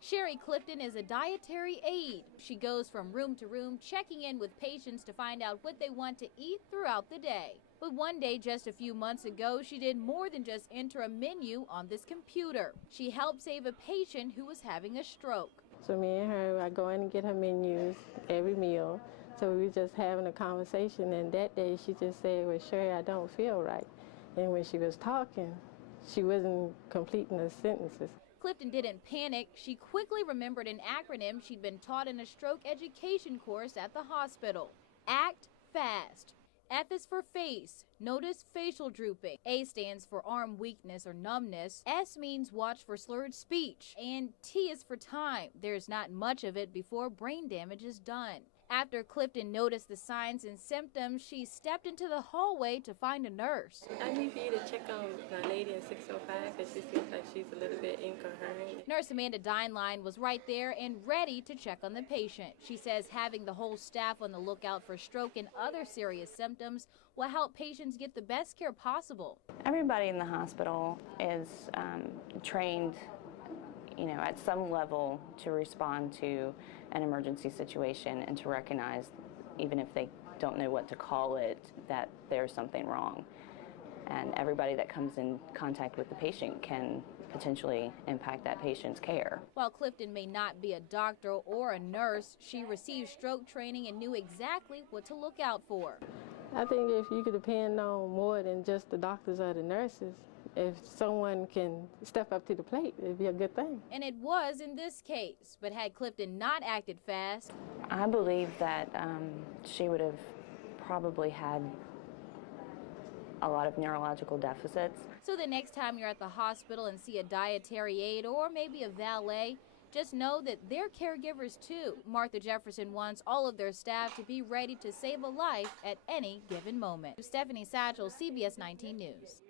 Sherry Clifton is a dietary aide. She goes from room to room, checking in with patients to find out what they want to eat throughout the day. But one day, just a few months ago, she did more than just enter a menu on this computer. She helped save a patient who was having a stroke. So me and her, I go in and get her menus every meal. So we were just having a conversation, and that day she just said, well, Sherry, I don't feel right. And when she was talking, she wasn't completing the sentences. Clifton didn't panic. She quickly remembered an acronym she'd been taught in a stroke education course at the hospital. ACT FAST. F is for face. Notice facial drooping. A stands for arm weakness or numbness. S means watch for slurred speech. And T is for time. There's not much of it before brain damage is done. After Clifton noticed the signs and symptoms, she stepped into the hallway to find a nurse. I need for you to check on my lady in 605 because she seems like she's a little bit incoherent. Nurse Amanda Dineline was right there and ready to check on the patient. She says having the whole staff on the lookout for stroke and other serious symptoms will help patients get the best care possible. Everybody in the hospital is trained, at some level to respond to an emergency situation and to recognize, even if they don't know what to call it, that there's something wrong. And everybody that comes in contact with the patient can potentially impact that patient's care. While Clifton may not be a doctor or a nurse, she received stroke training and knew exactly what to look out for. I think if you could depend on more than just the doctors or the nurses, if someone can step up to the plate, it'd be a good thing. And it was in this case, but had Clifton not acted fast, I believe that she would have probably had a lot of neurological deficits. So the next time you're at the hospital and see a dietary aide or maybe a valet, just know that they're caregivers too. Martha Jefferson wants all of their staff to be ready to save a life at any given moment. Stephanie Satchel, CBS 19 News.